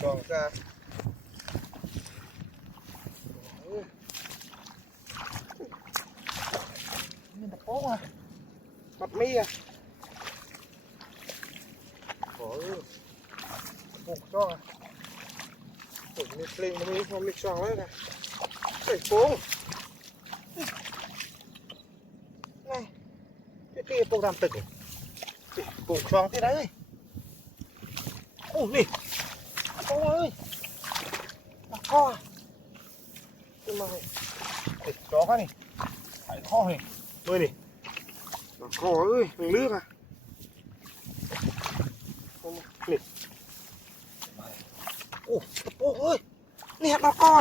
ช่องซะนี่ตะโป้อะมัดมีอะโอ้ยบุกช่องอะผมมีเพลงมันมีช่องไว้นะไอ้โป้ไงที่โป้ดำตึกบุกช่องที่ไหนโอ้นี่โอ้ยตะก้อขึ้นมาไอ้จอกนี่ไอ้ข้อนี่มือนี่ตะก้อเอ้ยมันลึกอ่ะนี่โอ้ตะปูเอ้ยนี่ตะก้อ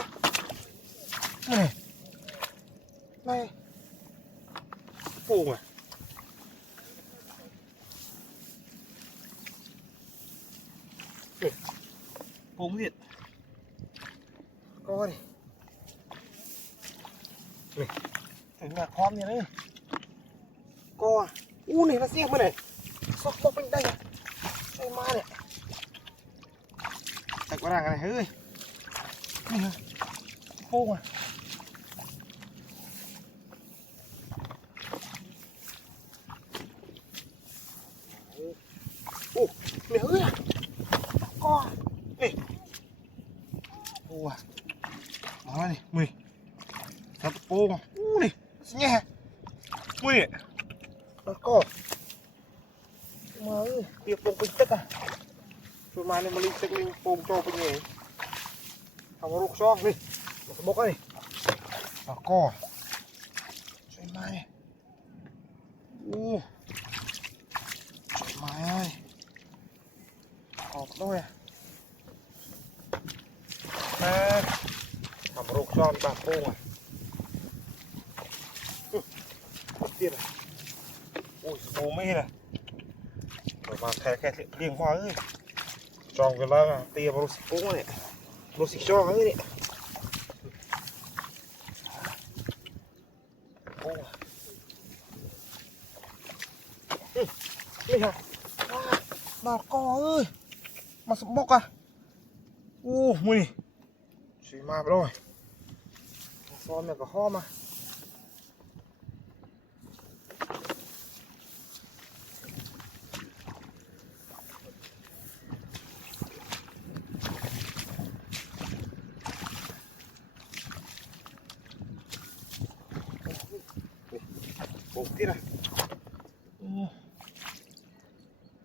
นี่นี่ปูอ่ะนี่ปูมิดก้อนี่นี่ถึงแบบพร้อมเนี่ยเลยก้ออู้นี่มาเสียงมาไหนซอกบอกเป็นได้ไอ้มาเนี่ยแต่กระด้างอะไรเฮ้ยนี่ฮะปูอ่ะโอ้นี่เฮ้ยก้อนี่ปูอ่ะมาแล้วนี่มือจับปูมาอู้นี่แง่มือแล้วก็มาเปียกปูเป็นตึกอ่ะช่วยมาเนี่ยมาลิงตึกลิงปูโจเป็นไงทำลูกซอกนี่มาสมบกเลยแล้วก็ช่วยมาเนี่ยอู้ช่วยมาเลยออกด้วยทำลูกซอกแบบปูอ่ะเตี้ยเลยโอ้ยปูไม่เลยมาแค่เลี้ยงพ่อเอ้ยจองกันแล้วเตี้ยรู้สึกปูเนี่ยรู้สึกจองเอ้ยเนี่ยโอ้นี่ฮะมาก้อเอ้ยมาสมบกอ่ะโอ้มือนี่ชิมาไปเลยซ้อมเนี่ยก็ห้อมาโอ้ที่ไหน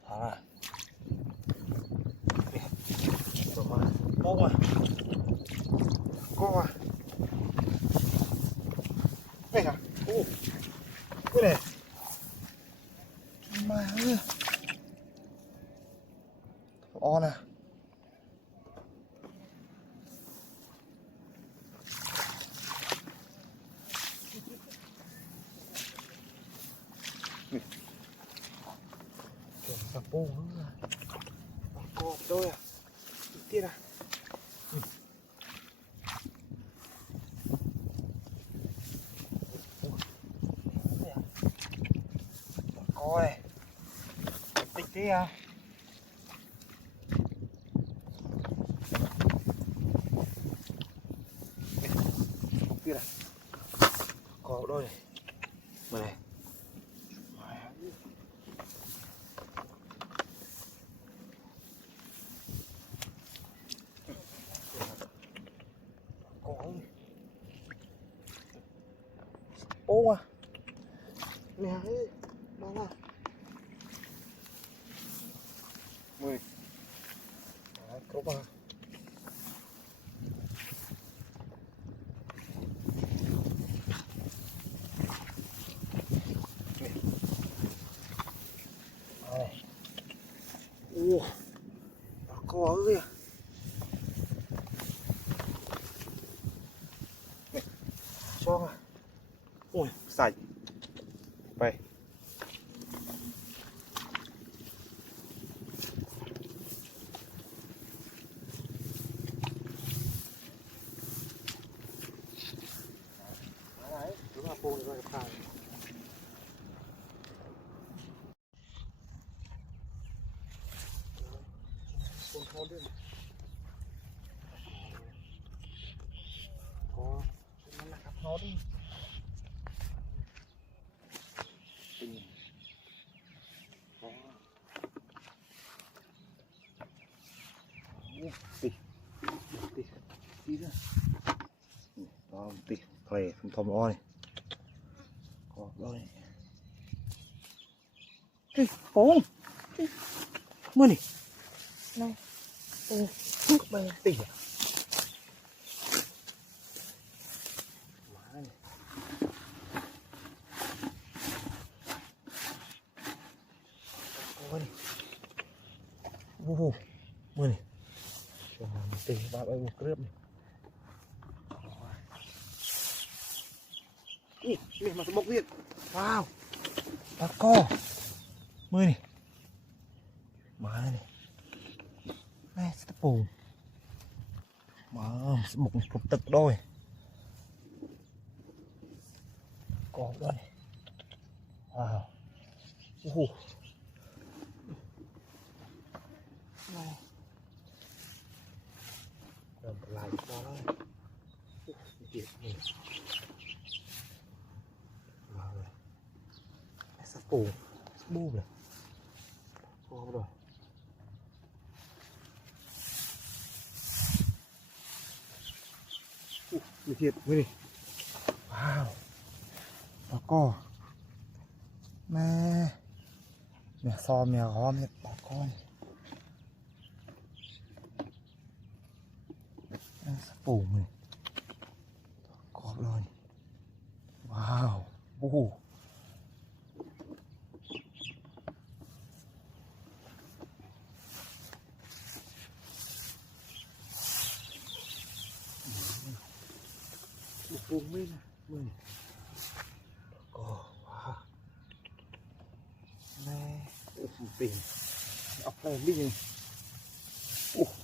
พานี่ต่อมาโป้มาก็มานี่ค่ะโอ้ที่ไหนมาอ๋อนะตะปูกบด้วยที่ไหนโอ้ยติ๊กที่อ่ะที่ไหนกบด้วยมาเลยโอ้อะเนี่ยเฮ้ยมาละมือครบมาโอ้ปากคอเอ้ยช่องอ่ะโอ้ยใส่ไป ngon đấy có nó là cặp nó đi tì tì tì ra đó tì phải thùng thùng đó này có đó này tì bốn mưa này này ô bè tì mưa này cho mình tìm ba bay một cướp này mẹ mà bốc điện wow ba co mưa này má này này sẽ bùng má sẽ bục này phục tực đôi có đây wow này làm lại đó việc này vào rồi sắp bù rồi có rồi bị thiệt mới đi wow nó co nè mẹ so mẹ gó mẹ bỏ con sắp bù mình có rồi wow một vùng bên mình có wow nè tìm ốc này đi này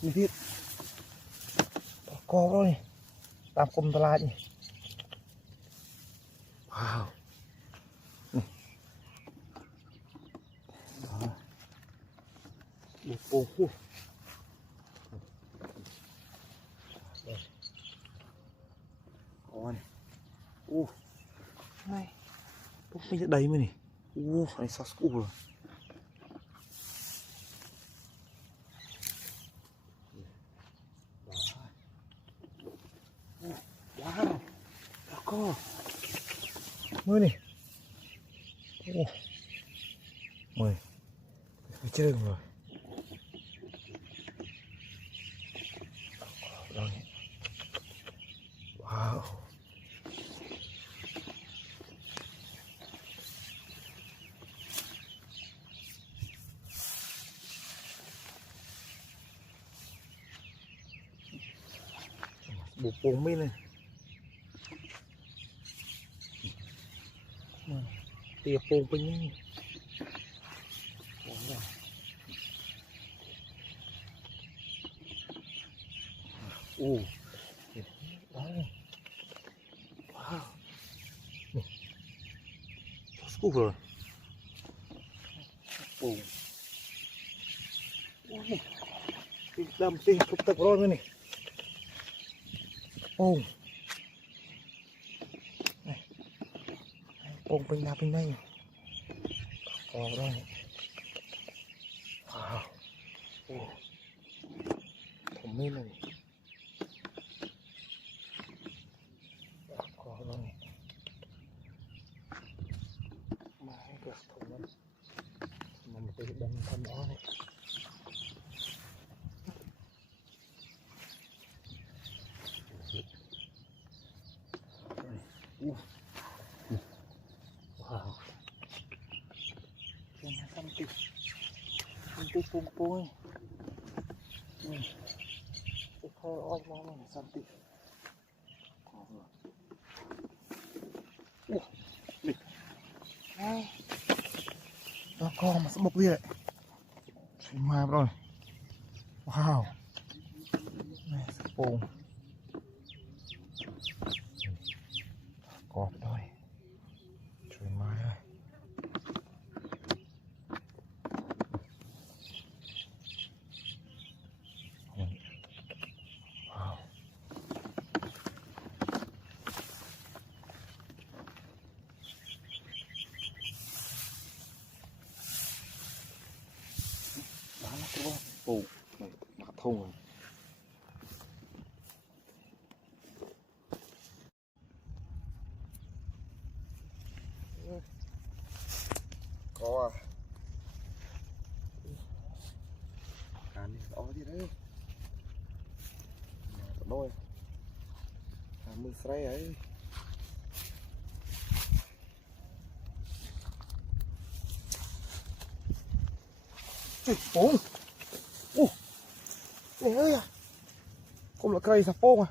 mình biết có rồi tam cùng ta lại nhỉ wow một vùng con này bốc mình đầy mới này này sao rồi wow có mới này mười chơi rồi wow buộc bùng bên này tiệp bùng bên này đó này wow này scoop rồi đâm tinh cục tật rồi này này bên nào bên đây có đây wow thùng bên này có đây mà hay được thùng bên mình tự đâm thân đó này wow trên sampai pung cái kho oi mong này sampai đó con mà sẽ bốc đi lại mà rồi wow này sẽ bùng cọp thôi trời mai ơi Ồ, này, mặt thông rồi. Có à. Cá này to gì đấy. Đôi. Mưa sấy ấy. Trời ơi. Này ơi à. Cũng là cây sạp bông à.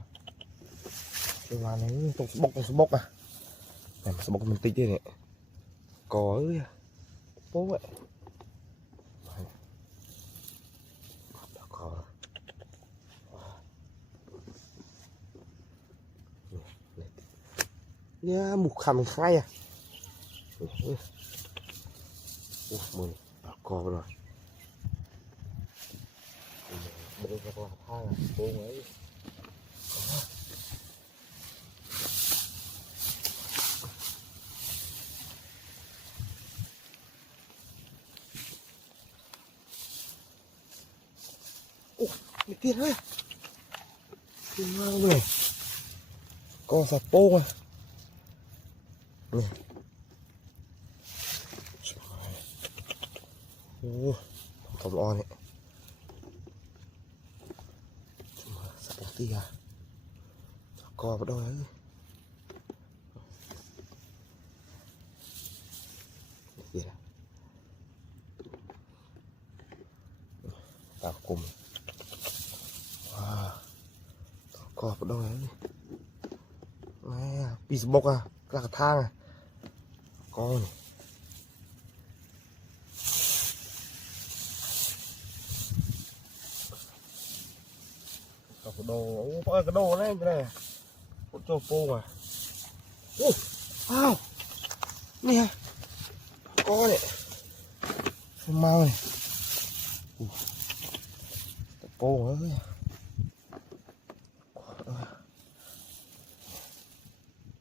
Cái mà này tông số bốc à. Này số bốc mình tích đây này. Có ơi à. Bố vậy. Có. Nha một khăn khai à. Mười có rồi. Đây là con thang à, cô ấy. Mày tiền ơi. Tiền mang này. Con sạp bông à. Nè. Tóm on ấy. Sạp bông tì à. Co vào đâu ấy. Gì đó. Tao cùng. Wow. Co vào đâu ấy. Này, piece bốc à. Là thang à. Co này. Cái đồ, cái đồ này cái này. Con cho phô mà. Wow. Nè. Có này. Không mau này. Phô ơi.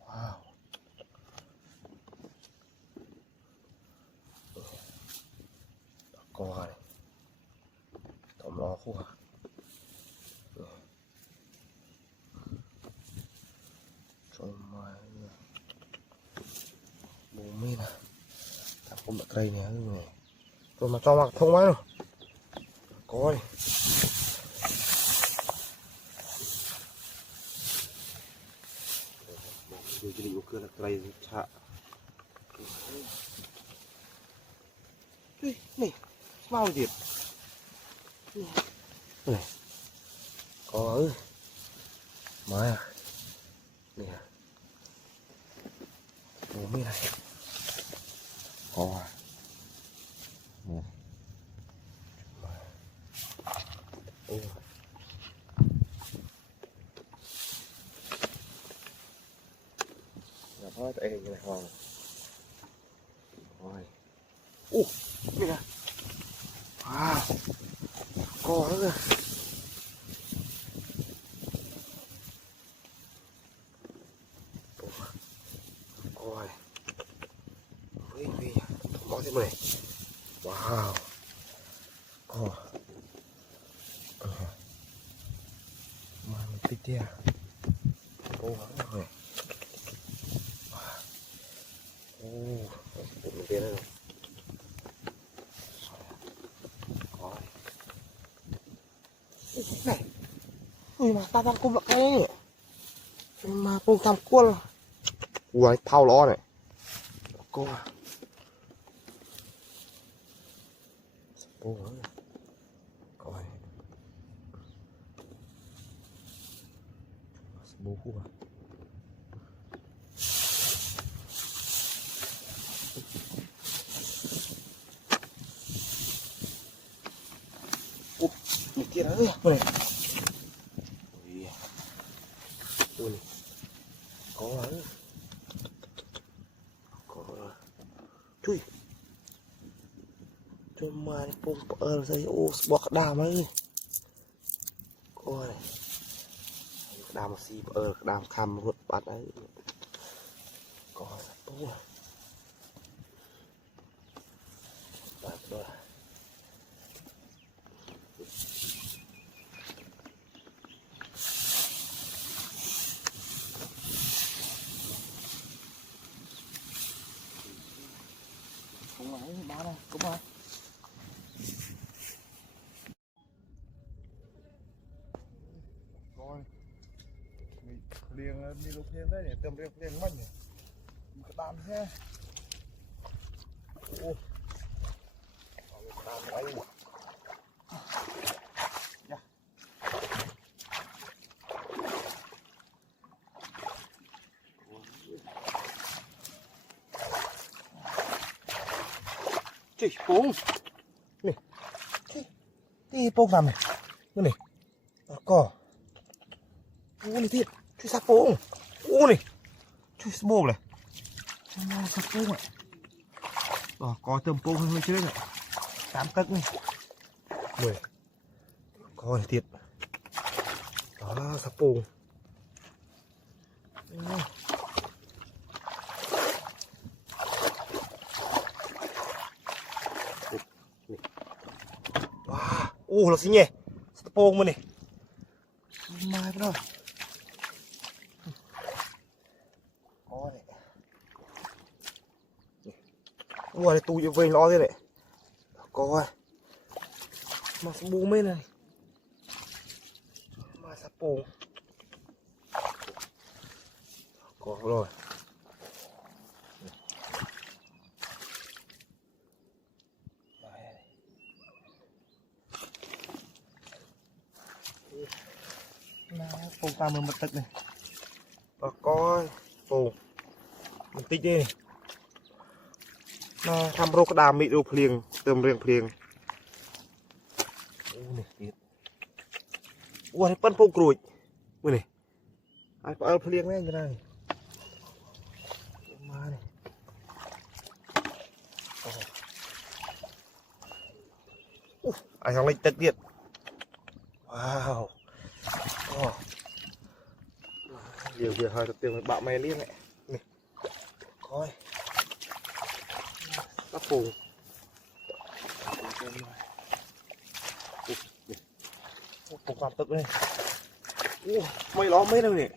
Wow. Có này. Tóm nó khô à. Bố mê nè. Ta không bật cây này rồi mà cho mặc thông quá rồi. Có này. Rồi cái định là cây chạ. Này, mau gì? Này. Có ơi. Mới à. Nè. Bố mê này. Có à. Nè. Ôi. Gặp hết em như này hoàng. Rồi. Đây nè. Wow. Có nữa. Ôi. Ui, bỏ thêm này. Wow. Có. Mà mình tích tia. Ô, rồi. Ô, mình tia đây rồi. Này. Ui mà ta đang cung lại cái này. Mà cung tham quân. Ui, thao ló này. Cô à. Cô nữa. Coi. Bố khu à. Một kia đó này. Ui. Có rồi. Có rồi. Chui. Cho mà bông dây ô bọc đàm ấy. Coi này. Đàm xì đàm khăm vượt bát đấy. Có tốt rồi. Bát rồi. รูปเพลงได้เนี่ยเติมเรียงเพลงมันเนี่ยมันกระดานแค่โอ้เอากระดานไว้ยะจีปูงนี่ที่ปูงทำเนี่ยนี่แล้วก็โอ้นี่ที่ช่วยซักปูงโอ้นี่ช่วยสโบกเลยซักปูงอ่ะcó tômปูhơn trước này 8 tấc này 10 con thiệt đó sắpปูwow nó xinh nhỉ sắpปูmà này mai rồi có này ua này tui về nó thế này coi mà sắp bù mấy này mà sắp bù có rồi bù ta mình bật tật này và coi bù mình tích điทำโรคดามมีรูเพลียงเติมเรียงเพลียงโอ้นี่ติดว้าเปิ้ลพงกรุยมือนี่ไอ้เอาเพลียงแม่งจะได้มาเนี่ยไอ้ทางเล็กตัดเดียดว้าวเดี๋ยวให้เติมบะแม่เลี้ยงไงนี่คอยตะปูปูความตึกเลยโอ้ไม่ล้อไม่เลยเนี่ย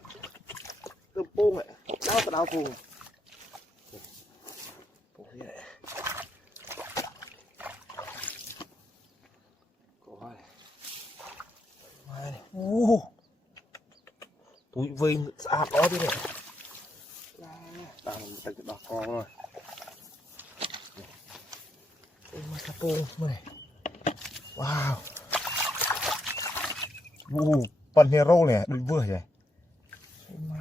เติมปูเลยดาวกระดาวปูปูนี่แหละก็มาเนี่ยโอ้ตุ้ยเวงสะอาดล้อดิเนี่ยตามตึกดอกคอเลยมาสะปูมาว้าวโอ้ปันเฮโร่เลยดูเวอร์ใช่ไหม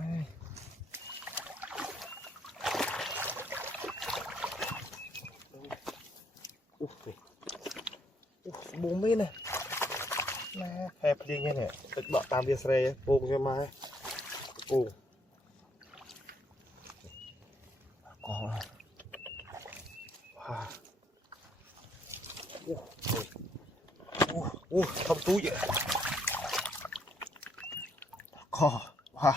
โอ้โหบูมไม่เนี่ยนะแพร่เพลียงเนี่ยตึกดอกตามเดียสเรย์ปูใช่ไหมปูก็ว้าวโอ้ทำตู้เยอะก็ว้า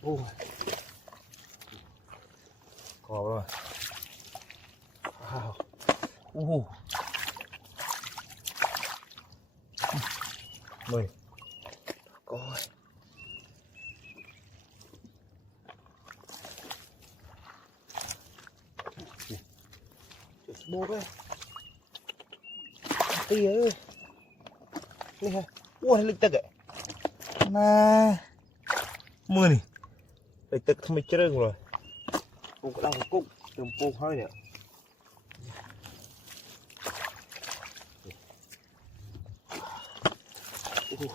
โอ้กรอบเลยว้าวโอ้มือก้อยโบกเลยตีเอ้ยนี่ฮะอ้วนลึกตึกอ่ะมามือนี่ลึกตึกทำไมเจริญเลยปูกระดังกุ้งเติมปูให้เนี่ยโอ้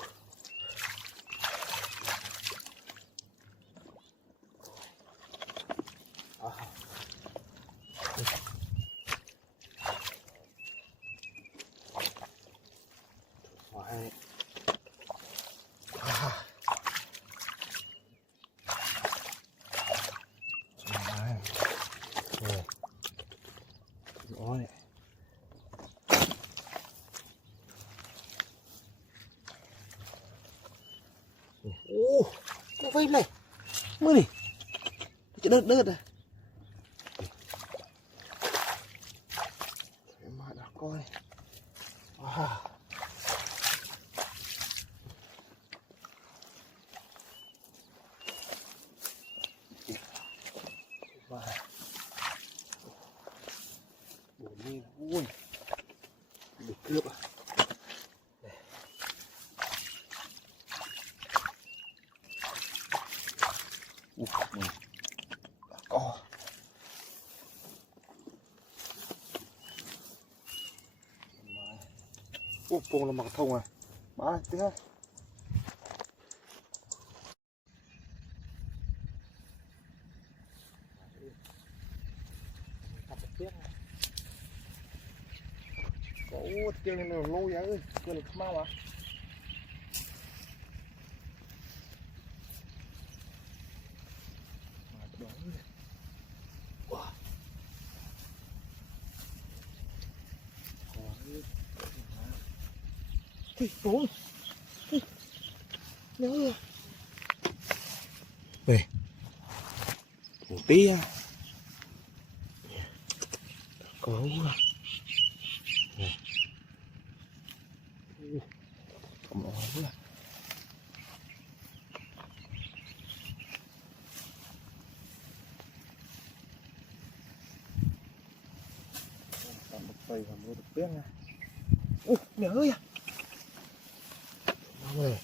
nó vây này mưa này chỉ đớt đớt à mà đã coi wow cướp à. Co buông là mặc thông à má tiếng á có tiếng này nó lôi á ơi cười được mau à thì bố thì nhớ này một tí à có à không ổn à tạm một tay và mua được tiếng à mẹ ơi à này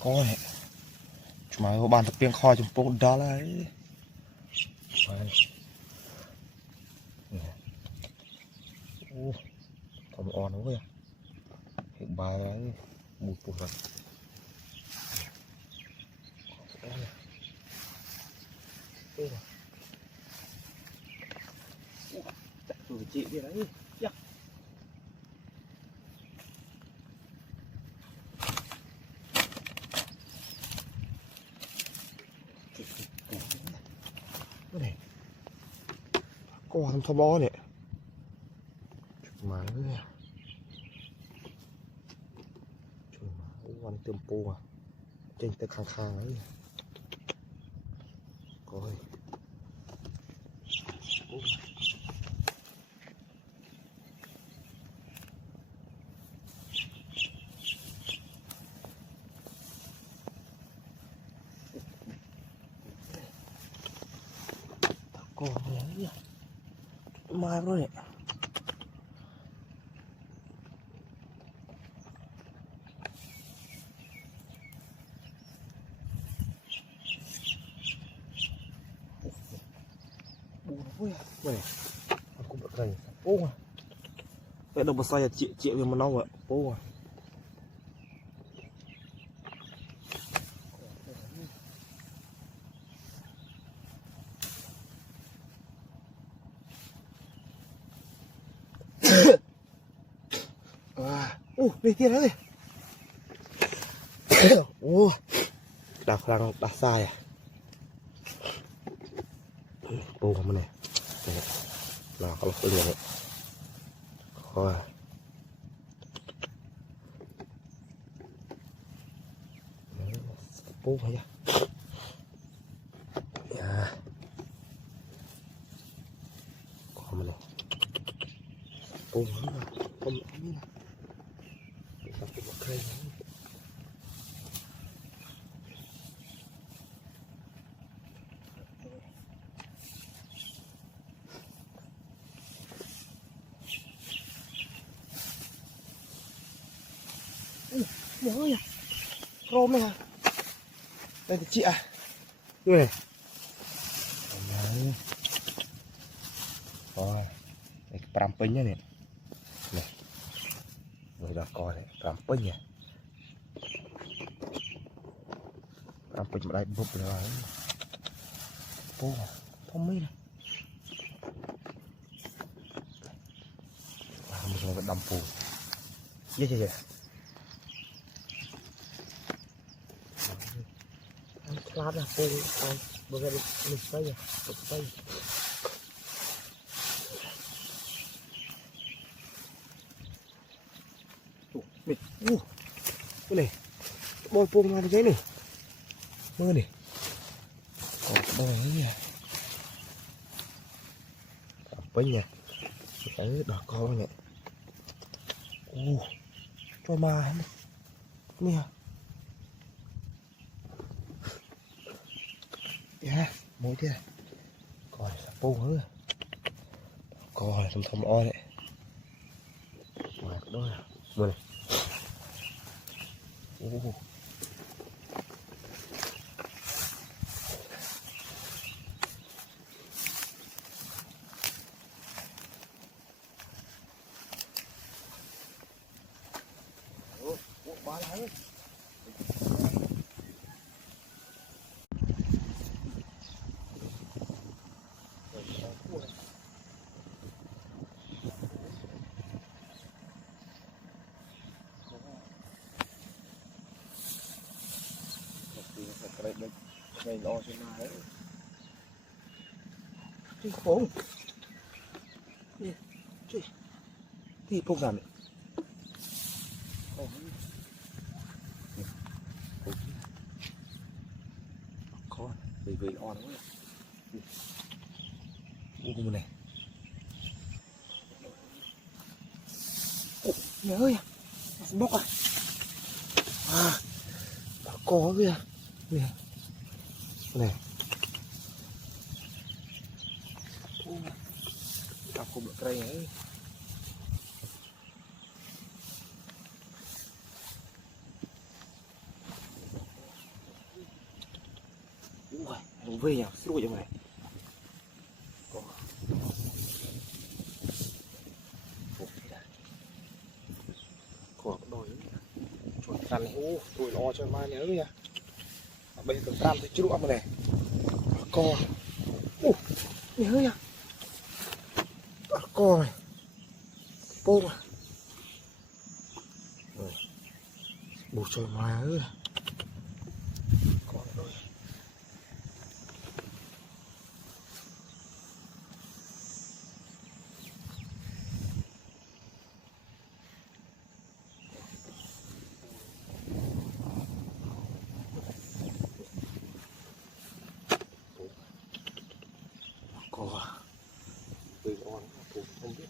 có này chúng mày bàn tập tiếng kho chúng tôi đó là ấy không ổn đúng không hiện bài đấy bụt bụt rồi chạy rồi chị đi đấy yeah. Cái này có thằng thò bó này mà nữa trời mà quan tiêm po à trên tới khang khang ấy coi còn đấy mai rồi này buồn quá này cũng bật rầy ô à cái đầu bật xoay là chị về mà nâu ạ ô à đi kia đấy ô đặt răng đặt sai à ô mà này là kalau punya nih wah tepung aja ya kok mana tepung ini lah satu pakai nhớ nhỉ rôm này hả đây thì chị à đây này đấy rồi đây pram pin nhá này này người đã coi này pram pin nhỉ pram pin mà đây bụp rồi ô thông minh này mình rồi đâm phù dễ dễ lá là phù bây giờ mình xây mình cái này bôi phù ra thế này mưa này còn bôi ấy nhỉ với nhỉ cái đỏ con nhỉ cho mà nè yeah, mỗi thế cònปูnữa còn thầm thầm o đấy Mưa này. Ồ. Quá lắm. Này lo trên này đấy. Cái khốn. Thì không làm. Con, về on quá. Ui này. Nhớ ơi. Bốc à. À. Có kìa. Kìa. Này. Tao không được cây ấy. Ui, nó về nhỉ, xíu vậy mày. Có đồi chuột rắn này, tôi lo cho mai nhớ kìa. Bây giờ tam thì chưa ăn này. Co. Nhớ nha. Co này. Bô mà. Bố trời mai ơi. Con ơi. Co. Tôi on tôi không biết.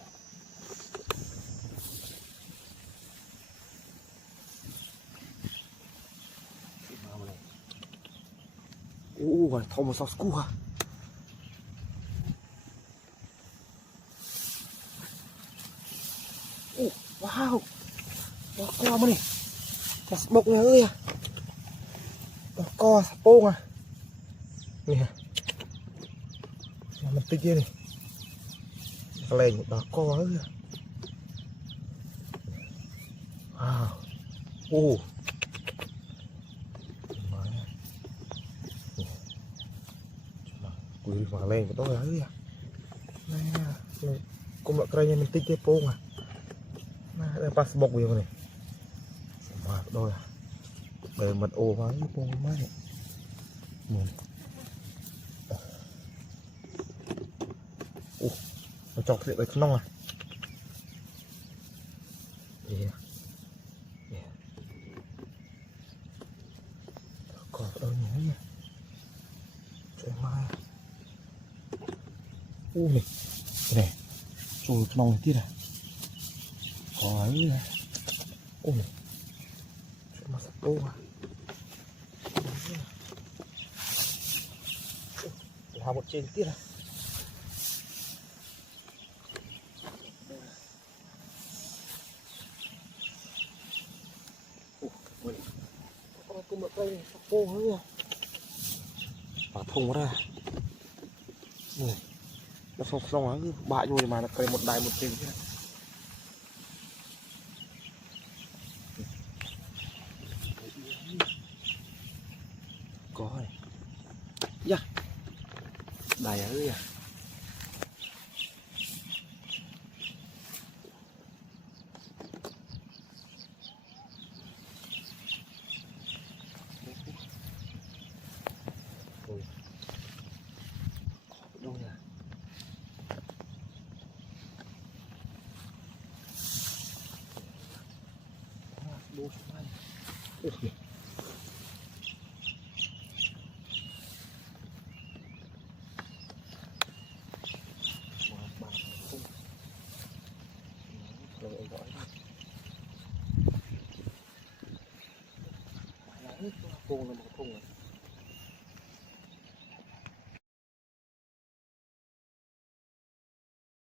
Ui, thông một sao scu à? Wow, đó co mà này, cả bốc này ơi à, đó co bông à, nè, mình tinh kia này, lên đó co ơi à, wow, quỳ mà lên cái đó ơi à, này, cũng là cây mình tinh kia bông à. Đây pas bọc gì này mà đôi bề mặt ô quá bông má này nó chọc thiệt đấy không à còn đâu nhớ nha trời mai này chui nong này tiết à có ấy này chuyện mà sắp ô à hào một trên tiết à cùng một cây sắp ô hết rồi và thùng ra này nó xong á bại rồi mà nó cây một đài một trên thế này có này dạ đài ơi à đâu nhỉ bố xuống đây rồi gọi cô là một thùng